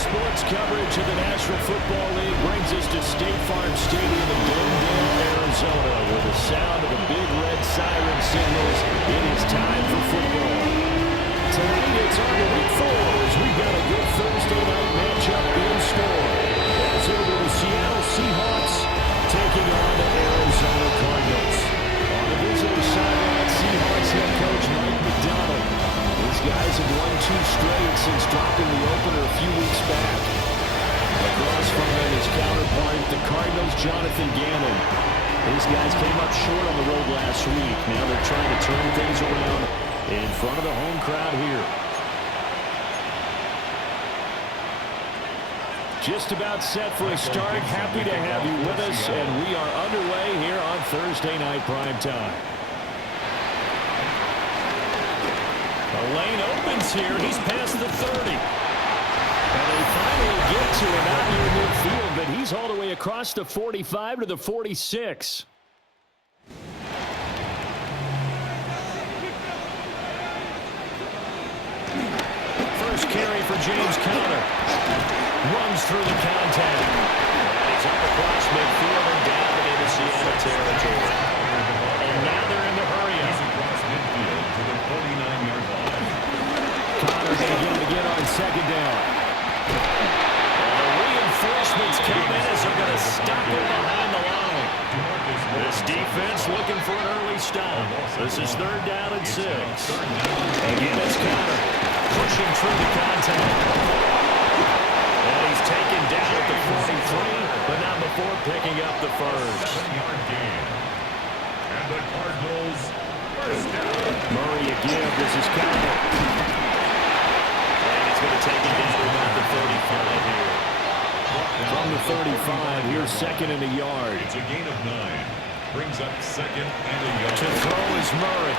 Sports coverage of the National Football League brings us to State Farm Stadium in Glendale, Arizona, where the sound of the big red siren signals it is time for football. Tonight it's on to week 4 as we've got a good Thursday night matchup in store. As it will be the Seattle Seahawks taking on the Arizona Cardinals. On the visitor sideline, Seahawks head coach Mike McDonald. These guys have won 2 straight since dropping the opener a few weeks back. Across from him his counterpart, the Cardinals' Jonathan Gannon. These guys came up short on the road last week. Now they're trying to turn things around in front of the home crowd here. Just about set for a start. Happy to have you with us, and we are underway here on Thursday Night Primetime. The lane opens here. He's past the 30. And they finally get to him out near midfield, but he's all the way across the 45 to the 46. First carry for James Conner. Runs through the contact. And he's up across midfield and down into Seattle territory. And now they're in the hurry-up. Across midfield to the 49-yard line. Conner begin to get on second down. And the reinforcements come in as they're going to stop him behind the line. This defense looking for an early stop. This is 3rd down and 6. Again, it's Conner pushing through the contact. And he's taken down at the 43, but not before picking up the first. 7-yard gain. And the Cardinals first down. Murray again. This is Conner. And he's going to take it down to about the 35 here. From the 35, here's 2nd and a yard. It's a gain of 9. Brings up 2nd and a yard. To throw is Murray.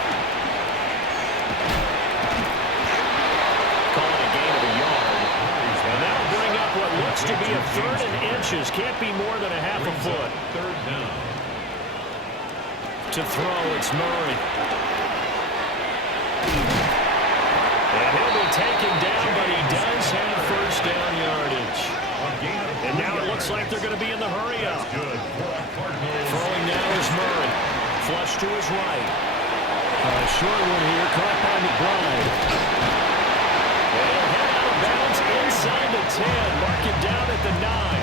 Call it a gain of a yard. And that'll bring up what looks to be a 3rd and inches. Can't be more than a half a foot. 3rd down. To throw, it's Murray. And he'll be taken down, but he does have first down yardage. And now it looks like they're going to be in the hurry-up. Throwing now is Murray. Flush to his right. Short one here, caught by McBride. And head out of bounds inside the 10. Mark it down at the 9.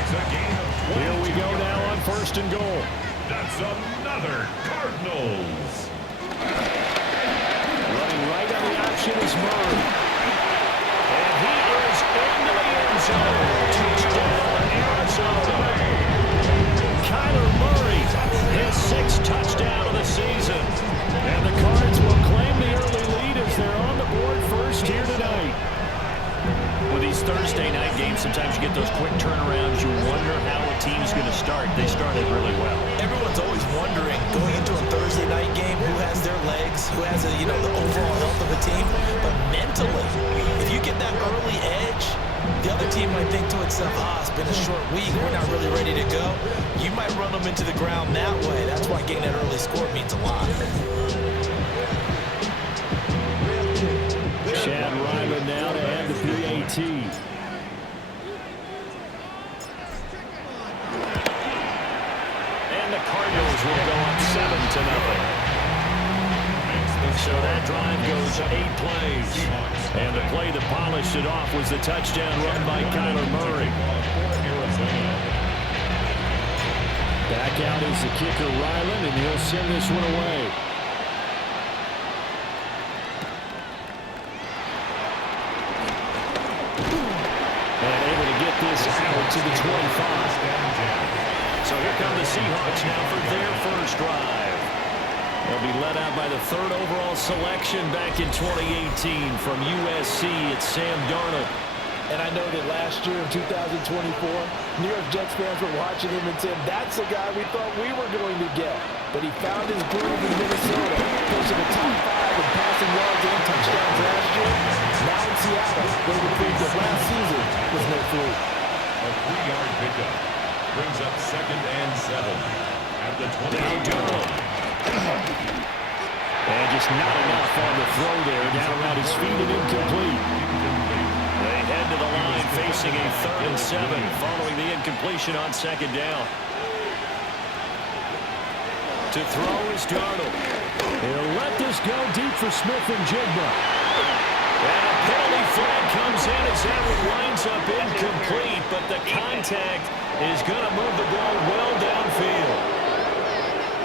It's a gain of 20. Here we go now on 1st and goal. That's another Cardinals. Running right on the option is Murray. And he is into the end zone. Touchdown, Arizona. Kyler Murray, his 6th touchdown of the season. And the Cards will claim the early lead as they're on the board first here tonight. With these Thursday night games, sometimes you get those quick turnarounds. You wonder how a team's going to start. They started really well. Everyone's always wondering, going into a Thursday night game, who has their legs, who has, the overall health of a team. But mentally, if you get that early edge, the other team might think to itself, it's been a short week, we're not really ready to go. You might run them into the ground that way. That's why getting that early score means a lot. Chad Ryman now to add the PAT. And the Cardinals will go up 7-0. So that drive goes 8 plays. And the play that polished it off was the touchdown run by Kyler Murray. Back out is the kicker Ryland, and he'll send this one away. This out to the 25. So here come the Seahawks now for their first drive. They'll be led out by the 3rd overall selection back in 2018 from USC. It's Sam Darnold. And I know that last year in 2024, New York Jets fans were watching him and said, that's the guy we thought we were going to get. But he found his groove in Minnesota, pushing the top 5 in passing yards and touchdowns last year. Now in Seattle, where we think that last season was no fluke. A 3-yard pickup brings up 2nd and 7 at the 20. And just not enough on the throw there. Down around his feet and incomplete. They head to the line facing a 3rd and 7 following the incompletion on 2nd down. To throw is Darnold. He'll let this go deep for Smith and Jigba. And a penalty flag comes in as that one winds up incomplete, but the contact is going to move the ball well downfield.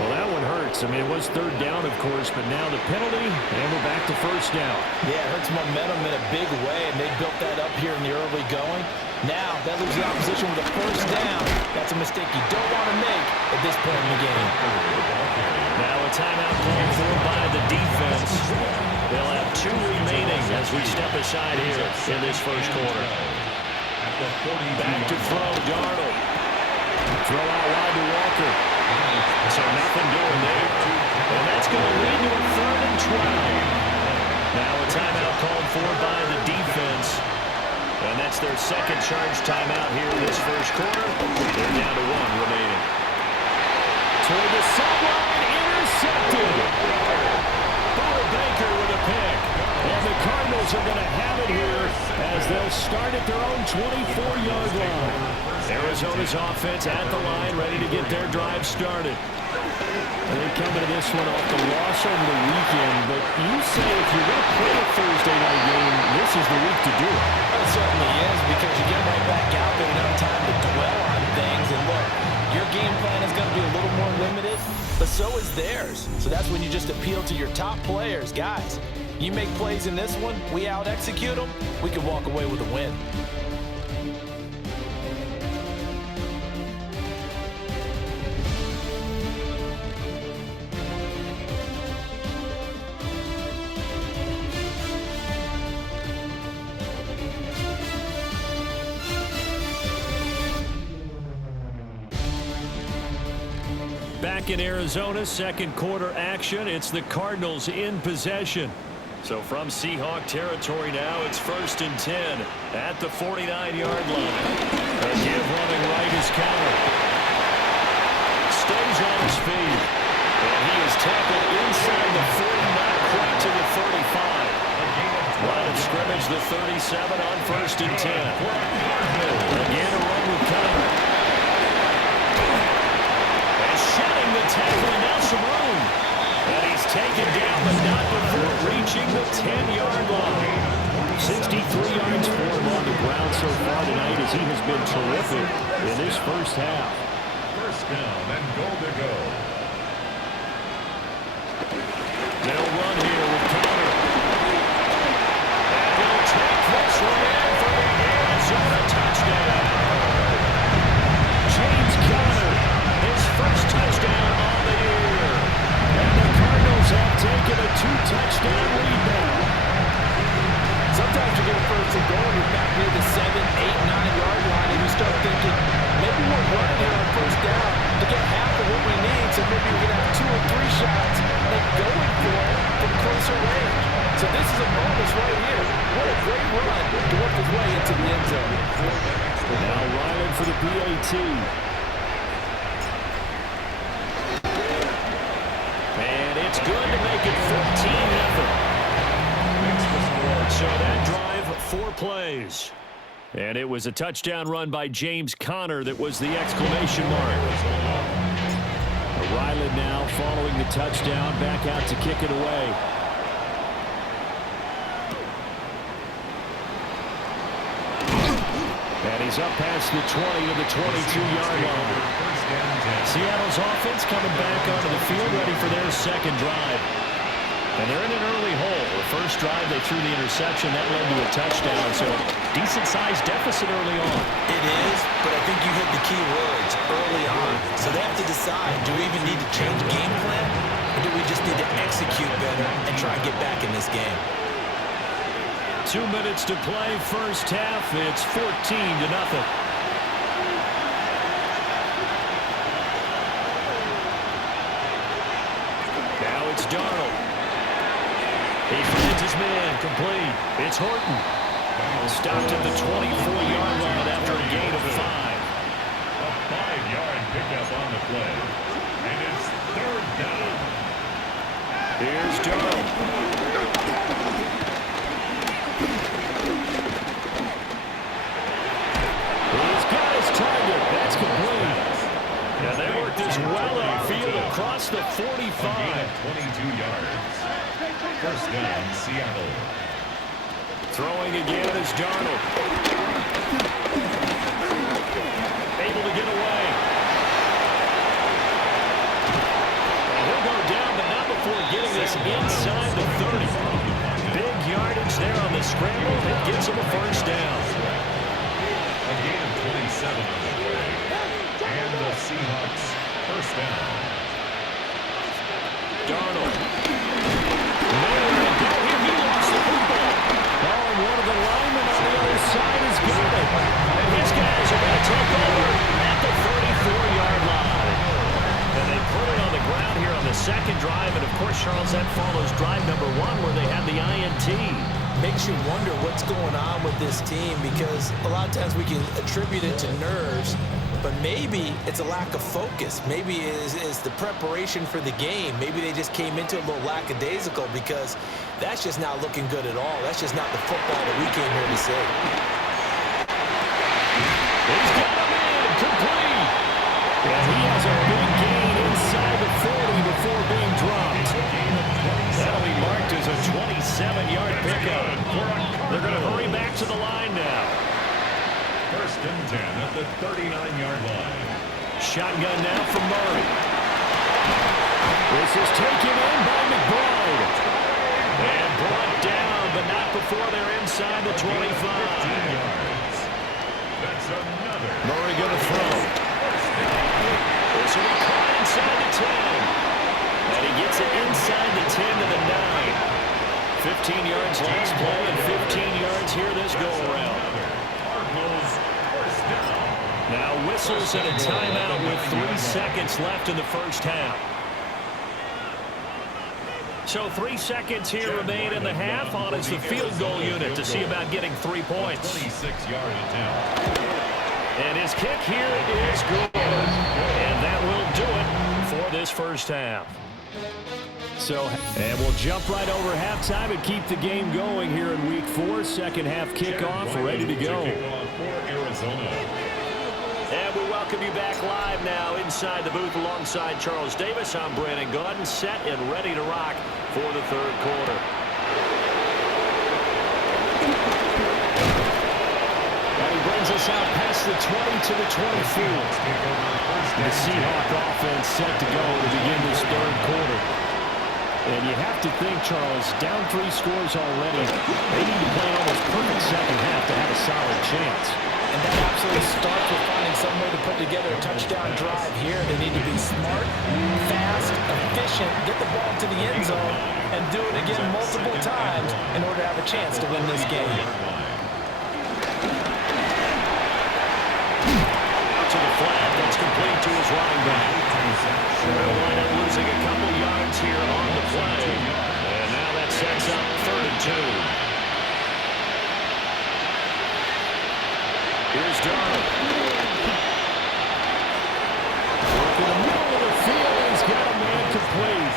Well, that one hurts. I mean, it was 3rd down, of course, but now the penalty, and we're back to 1st down. Yeah, it hurts momentum in a big way, and they built that up here in the early going. Now, that leaves the opposition with a 1st down. That's a mistake you don't want to make at this point in the game. Now a timeout called for by the defense. They'll have 2 remaining as we step aside here in this 1st quarter. Back to throw, Darnold. Throw out wide to Walker. So nothing doing there. And that's going to lead to a 3rd and 12. Now a timeout called for by the defense. And that's their 2nd charge timeout here in this 1st quarter. They're down to 1 remaining. Toward the sideline, intercepted. Buda Baker with a pick. And the Cardinals are going to have it here as they'll start at their own 24-yard line. Arizona's offense at the line, ready to get their drive started. And they come into this one off the loss over the weekend, but you say if you're going to play a Thursday night game, this is the week to do it. It certainly is, because you get right back out there and have time to dwell on things. And look, your game plan is going to be a little more limited, but so is theirs. So that's when you just appeal to your top players. Guys, you make plays in this one, we out-execute them, we can walk away with a win. Back in Arizona, 2nd quarter action. It's the Cardinals in possession. So from Seahawk territory now, it's 1st and 10 at the 49-yard line. A give running right is counter. Stays on his feet. And he is tackled inside the 40, not quite to the 35. Line of scrimmage, the 37 on 1st and 10. Again, a run with Connor. Shedding the tackle, now some room. And he's taken down, but not before reaching the 10-yard line. 63 yards for him on the ground so far tonight as he has been terrific in this 1st half. 1st down and goal to go. They'll run here with Connor. And they'll take this one in for the Arizona touchdown. James Conner, his 1st touchdown on the year. And the Cardinals have taken a 2-touchdown lead now. Sometimes you get a 1st and goal, you're back near the 7, 8, 9-yard line, and you start thinking, maybe we're running here on 1st down to get half of what we need, so maybe we're going to have 2 or 3 shots and going for it from closer range. So this is a bonus right here. What a great run to work his way into the end zone. Now Ryland for the PAT. And it's good to make it 14-0. So that drive, 4 plays. And it was a touchdown run by James Conner that was the exclamation mark. Ryland now following the touchdown, back out to kick it away. And he's up past the 20 to the 22-yard line. Seattle's offense coming back onto the field, ready for their 2nd drive. And they're in an early hole. The 1st drive, they threw the interception. That led to a touchdown. So decent-sized deficit early on. It is, but I think you hit the key words early on. So they have to decide, do we even need to change game plan? Or do we just need to execute better and try and get back in this game? 2 minutes to play, 1st half. It's 14-0. Now it's Darnold. He finds his man, complete. It's Horton. Stopped at the 24-yard line after a gain of 5. A 5-yard pickup on the play. And it's 3rd down. Here's Darnold. the 45. A gain of 22 yards. First down, Seattle. Throwing again is Darnold. Able to get away. And he'll go down, but not before getting this inside the 30. Big yardage there on the scramble. It gets him a first down. A gain of 27 on the play. And the Seahawks first down. Darnold. Nowhere to go here. He lost the football. Oh, and one of the linemen on the other side has got it. And his guys are going to take over at the 34-yard line. And they put it on the ground here on the second drive. And, of course, Charles, that follows drive number 1 where they had the INT. Makes you wonder what's going on with this team, because a lot of times we can attribute it to nerves, but maybe it's a lack of focus. Maybe it is the preparation for the game. Maybe they just came into it a little lackadaisical, because that's just not looking good at all. That's just not the football that we came here to see. He's got him in, complete. And he has a big gain inside the 40 before being dropped. That'll be marked as a 27-yard pickup. They're going to hurry back to the line now. First and 10 at the 39-yard line. Shotgun now from Murray. This is taken in by McBride. And brought down, but not before they're inside the 25. 15 yards. That's another. Murray going to throw. This will be caught inside the 10. And he gets it inside the 10 to the 9. 15 yards last play and 15 yards here this go-around. Cardinals first down. Now whistles and a timeout with 3 seconds left in the first half. So 3 seconds here remain in the half. On is the field goal unit to see about getting 3 points. 26-yard attempt. And his kick here is good. And that will do it for this first half. And we'll jump right over halftime and keep the game going here in Week 4. Second half kickoff ready to go. For Arizona. And we welcome you back live now inside the booth alongside Charles Davis. I'm Brandon Gaudin, set and ready to rock for the third quarter. And he brings us out past the 20 to the 24. The Seahawk offense set to go to begin this third quarter. And you have to think, Charles, down 3 scores already. They need to play an almost perfect second half to have a solid chance. And that absolutely starts with finding some way to put together a touchdown drive here. They need to be smart, fast, efficient, get the ball to the end zone, and do it again multiple times in order to have a chance to win this game. To the flat, that's complete to his running back. Carolina losing a couple yards here on the play. And now that sets up 3rd and 2. Here's Darnold. Working the middle of the field, he's got a man complete.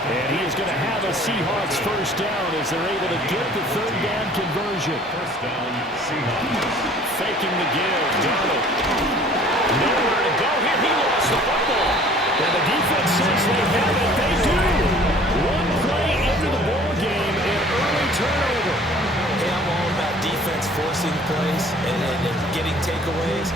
And he is going to have a Seahawks first down as they're able to get the 3rd down conversion. First down, Seahawks. Faking the give, Darnold. Nowhere to go here. He lost the football. And the defense says they have it. They do. One play into the ball game, an early turnover. Hey, I'm all about defense forcing plays and getting takeaways.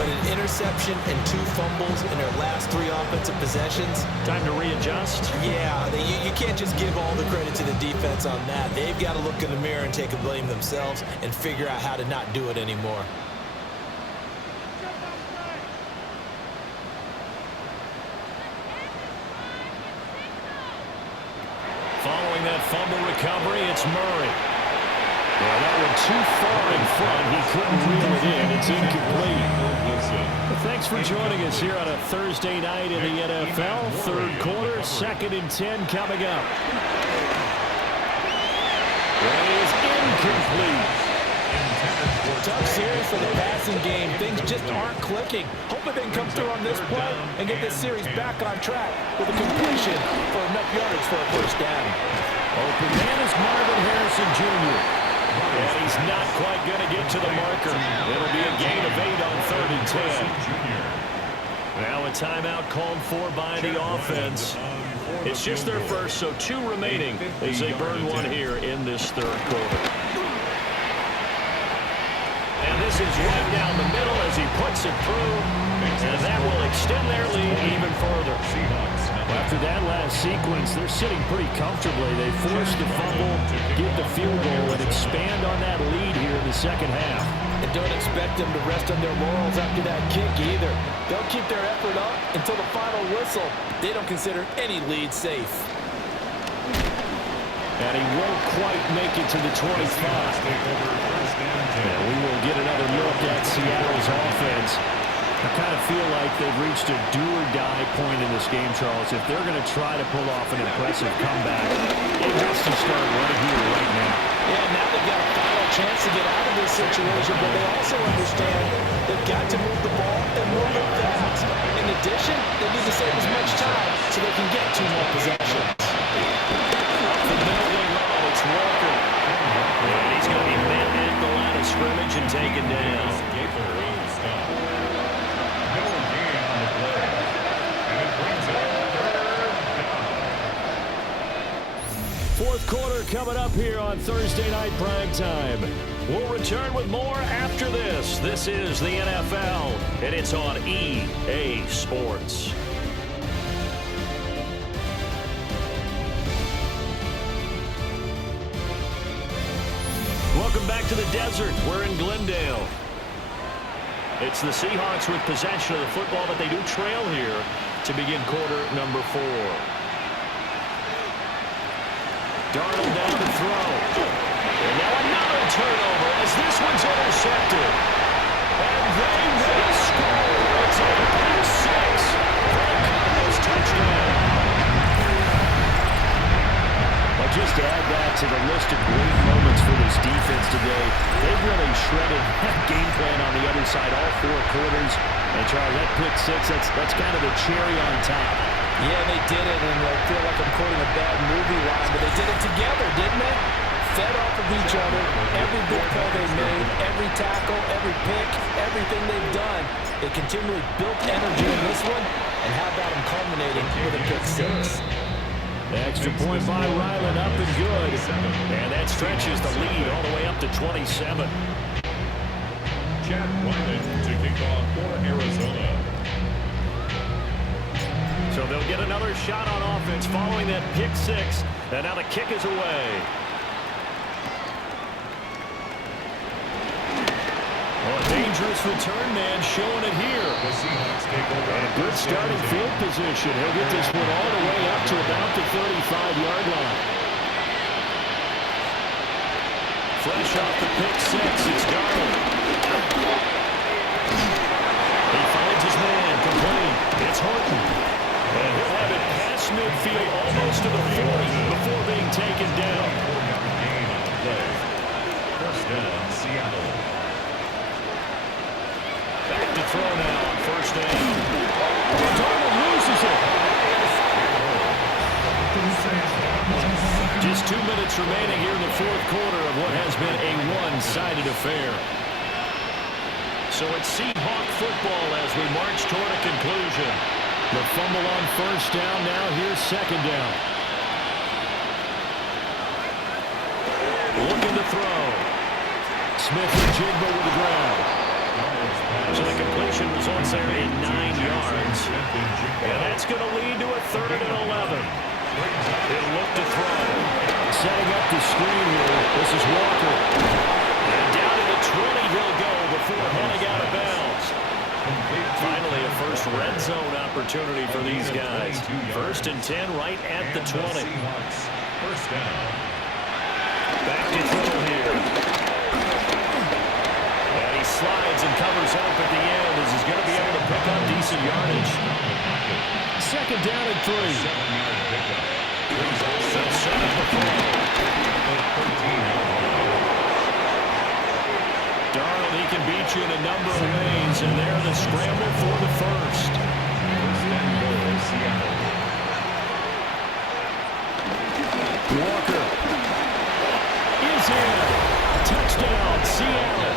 But an interception and 2 fumbles in their last 3 offensive possessions. Time to readjust. Yeah, you can't just give all the credit to the defense on that. They've got to look in the mirror and take a blame themselves and figure out how to not do it anymore. Following that fumble recovery, it's Murray. Well, that one too far in front. He couldn't reel it in. It's incomplete. Well, thanks for joining us here on a Thursday night in the NFL. Third quarter, 2nd and 10 coming up. That is incomplete. Tough series for the passing game. Things just aren't clicking. Hoping they can come through on this play and get this series back on track with a completion for enough yardage for a first down. Open man is Marvin Harrison Jr. And he's not quite going to get to the marker. It'll be a gain of 8 on 3rd and 10. Now a timeout called for by the offense. It's just their first, so 2 remaining as they burn one here in this third quarter. And this is right down the middle as he puts it through, and that will extend their lead even further. After that last sequence, they're sitting pretty comfortably. They force the fumble, get the field goal, and expand on that lead here in the second half. And don't expect them to rest on their laurels after that kick either. They'll keep their effort up until the final whistle. They don't consider any lead safe. And he won't quite make it to the 25. And we will get another look at Seattle's offense. I kind of feel like they've reached a do-or-die point in this game, Charles. If they're going to try to pull off an impressive comeback, it has to start right here, right now. Yeah, now they've got a final chance to get out of this situation, but they also understand they've got to move the ball and move it fast. In addition, they need to save as much time so they can get 2 more possessions. Up the middle they run. It's Walker. And he's going to be met at the line of scrimmage and taken down. Fourth quarter coming up here on Thursday Night Primetime. We'll return with more after this. This is the NFL, and it's on EA Sports. Welcome back to the desert. We're in Glendale. It's the Seahawks with possession of the football, but they do trail here to begin quarter number 4. Darnold down to throw. And now another turnover as this one's intercepted. And they will score. It's a pick 6 for the Cardinals touchdown. Well, just to add that to the list of great moments for this defense today, they've really shredded that game plan on the other side all 4 quarters. And, Charles, that pick 6, that's kind of the cherry on top. Yeah, they did it, and I feel like I'm quoting a bad movie line, but they did it together, didn't they? Fed off of each other, every big play they made, every tackle, every pick, everything they've done. They continually built energy in this one, and how about them culminating with a pick 6? Extra point by Ryland, up and good. And that stretches the lead all the way up to 27. Chad Ryland to kick off for Arizona. So they'll get another shot on offense following that pick 6. And now the kick is away. Oh, a dangerous return man showing it here. The Seahawks take over. And good starting field position. He'll get this one all the way up to about the 35-yard line. Fresh off the pick 6, it's Darnold. He finds his man, complete. It's Horton. And he'll have it past midfield almost to the 40 before being taken down. First down, Seattle. Back to throw now on first down. Darnold loses it. Just 2 minutes remaining here in the fourth quarter of what has been a one-sided affair. So it's Seahawk football as we march toward a conclusion. The fumble on first down, now here's second down. Looking to throw. Smith and Jigba with the ground. So the completion results there in 9 yards. And that's going to lead to a 3rd and 11. He'll look to throw. Setting up the screen here. This is Walker. And down to the 20 he'll go before heading out of bounds. Finally, a first red zone opportunity for these guys. 1st and 10 right at the 20. First down. Back to throw here. And he slides and covers up at the end as he's going to be able to pick up decent yardage. Second down and 3. 7-yard pickup. Set up the throw. Darnold, he can beat you in a number of ways, and they're the scramble for the first. Walker is in. Touchdown, Seattle.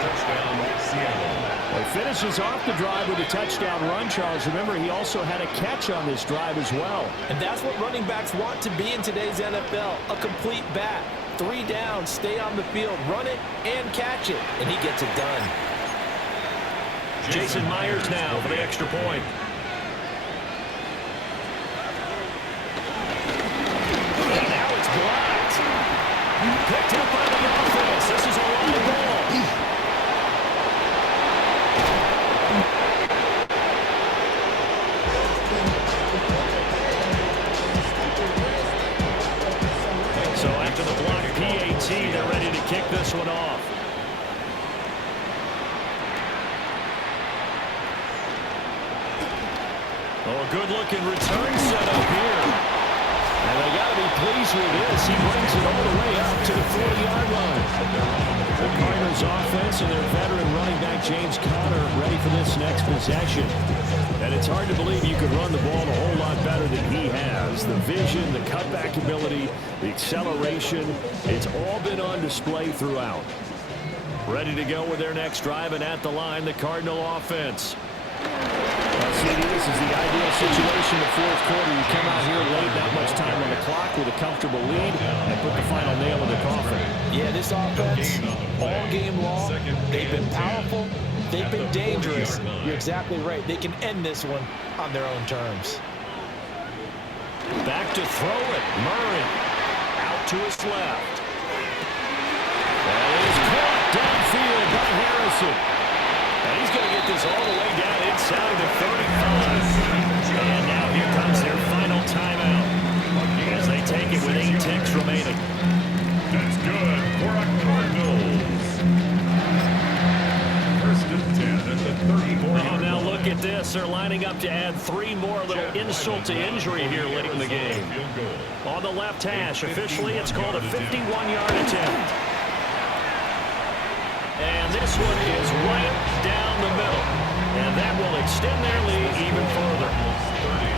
Touchdown, Seattle. Well, he finishes off the drive with a touchdown run, Charles. Remember, he also had a catch on this drive as well. And that's what running backs want to be in today's NFL, a complete back. 3 downs, stay on the field, run it, and catch it. And he gets it done. Jason Myers now for the extra point. And now it's blocked. Picked up by the offense. This is a long ball. So after the block PAT, they're ready to kick this one off. Oh, a good-looking return set up here. And they got to be pleased with this. He brings it all the way up to the 40-yard line. The Cardinals offense and their veteran running back James Conner ready for this next possession. And it's hard to believe you could run the ball a whole lot better than he has. The vision, the cutback ability, the acceleration, it's all been on display throughout. Ready to go with their next drive, and at the line, the Cardinal offense. CD, this is the ideal situation in the fourth quarter. You come out here late, not much time on the clock with a comfortable lead, and put the final nail in the coffin. Yeah, this offense, all game long, they've been powerful, they've been dangerous. You're exactly right. They can end this one on their own terms. Back to throw it. Murray out to his left. That is caught downfield by Harrison. And he's going to get this all the way down inside the 35. And now here comes their final timeout as they take it with 8 ticks remaining. That's good for a Cardinals. First and 10 at the 34. Oh, now look at this. They're lining up to add 3 more. A little insult to injury here late in the game. On the left hash, officially it's called a 51-yard attempt. And this one is right down the middle. And that will extend their lead even further.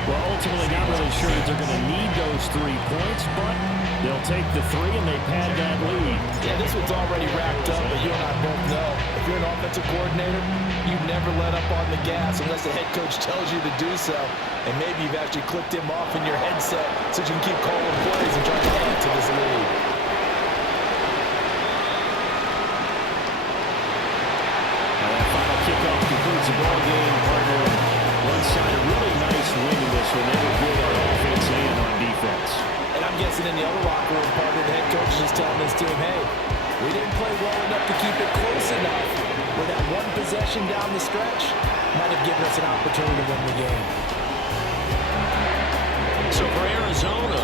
Well, ultimately not really sure that they're going to need those 3 points, but they'll take the 3 and they pad that lead. Yeah, this one's already wrapped up, but you and I both know if you're an offensive coordinator, you never let up on the gas unless the head coach tells you to do so. And maybe you've actually clicked him off in your headset so you can keep calling plays and try to add to this lead. Kickoff concludes the ball game. Partner on one side, a really nice win in this one. They were good on offense and on defense. And I'm guessing in the other locker room, partner, the head coach is just telling this team, hey, we didn't play well enough to keep it close enough where that one possession down the stretch might have given us an opportunity to win the game. So for Arizona,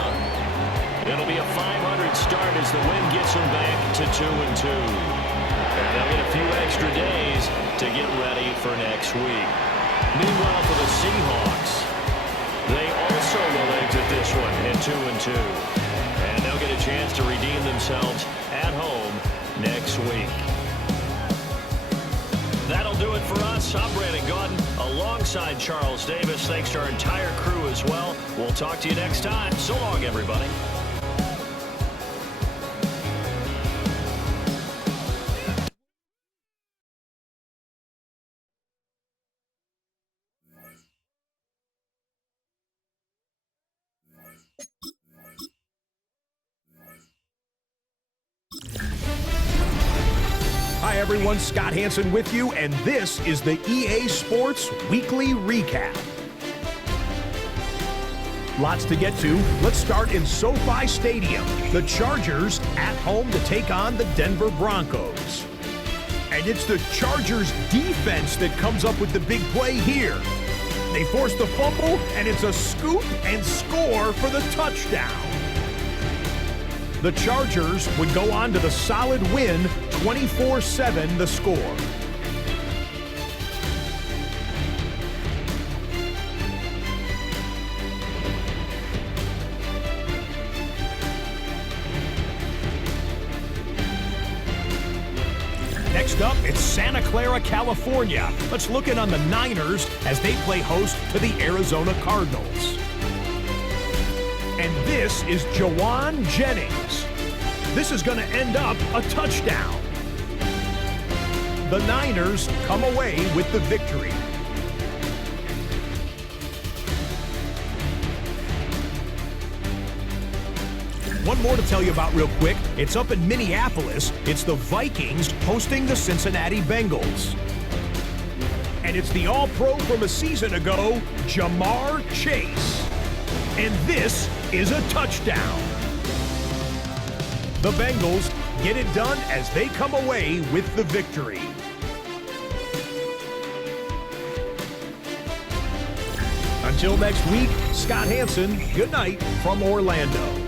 it'll be a 500 start as the win gets them back to 2-2. And they'll get a few extra days to get ready for next week. Meanwhile, for the Seahawks, they also will exit this one at 2-2. And they'll get a chance to redeem themselves at home next week. That'll do it for us. I'm Brandon Gaudin alongside Charles Davis. Thanks to our entire crew as well. We'll talk to you next time. So long, everybody. Hi everyone, Scott Hansen with you, and this is the EA Sports Weekly Recap. Lots to get to. Let's start in SoFi Stadium. The Chargers at home to take on the Denver Broncos. And it's the Chargers defense that comes up with the big play here. They force the fumble, and it's a scoop and score for the touchdown. The Chargers would go on to the solid win, 24-7 the score. Next up, it's Santa Clara, California. Let's look in on the Niners as they play host to the Arizona Cardinals. And this is Jawan Jennings. This is going to end up a touchdown. the Niners come away with the victory. One more to tell you about real quick. It's up in Minneapolis. It's the Vikings hosting the Cincinnati Bengals. And it's the All-Pro from a season ago, Jamar Chase. And this is a touchdown. The Bengals get it done as they come away with the victory. Until next week, Scott Hansen, good night from Orlando.